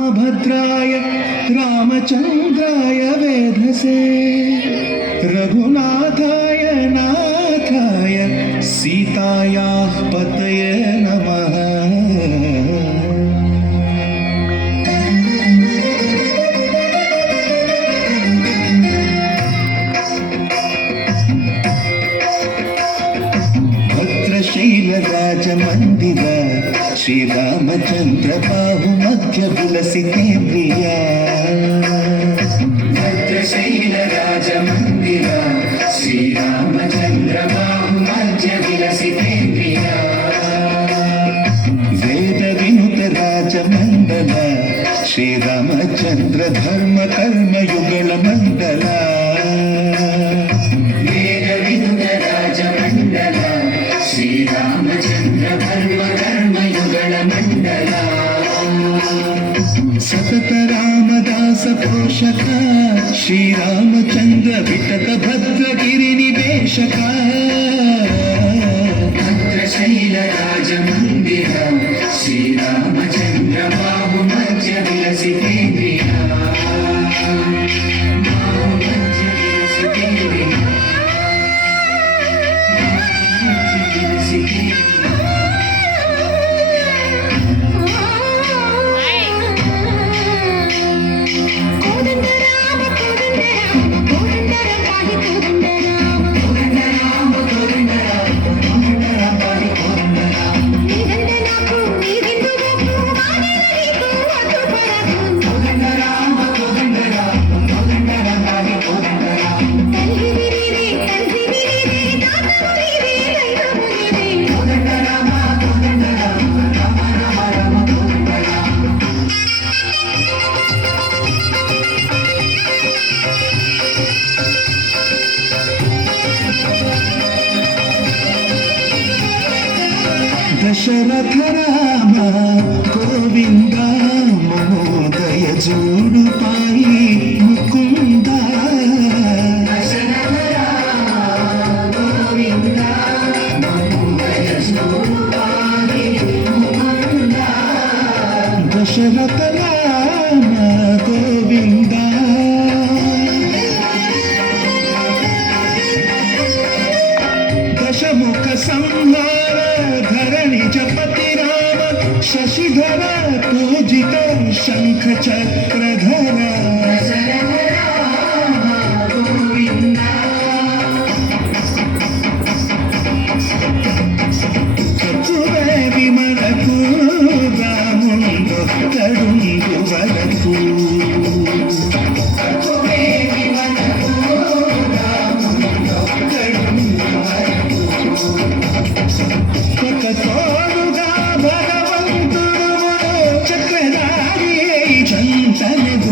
भद्राय रामचन्द्राय वेधसे रघुनाथाय नाथाय सीतायाः पतये नमः। भद्रशैलराजमन्दिर श्रीरामचन्द्र बाहुमध्य विलसितेन्द्रिय। भद्रशैलराजमन्दिर श्रीरामचन्द्र बाहुमध्य विलसितेन्द्रिय। वेदविनुत राजमण्डल श्रीरामचन्द्र धर्म कर्म युगल मण्डल। वेदविनुत राजमण्डल श्रीरामचन्द्र धर्म कर्म युगल मण्डल। सतत रामदास पोषक श्रीरामचन्द्र विटक भद्रगिरि निवेशक। भद्रशैलराजमन्दिर श्रीरामचन्द्र बाहुमध्य विलसितेन्द्रिय। बाहुमध्य विलसितेन्द्रिय। दशरथ राम गोविंद मोदय जोडु पाई मुकुंद। दशरथ राम गोविंद मोदय जोडु पाई मुकुंद। दशरथ राम गोविंद दशमुख संहार धरणि जपति राम शशिधर पूजित शंख चक्रधर। दशरथ राम गोविंद चतुरे विमलकु रामुंडु करुंडु वरकु। తోడుగా భగవంతుడు చక్రధారి చంతనగు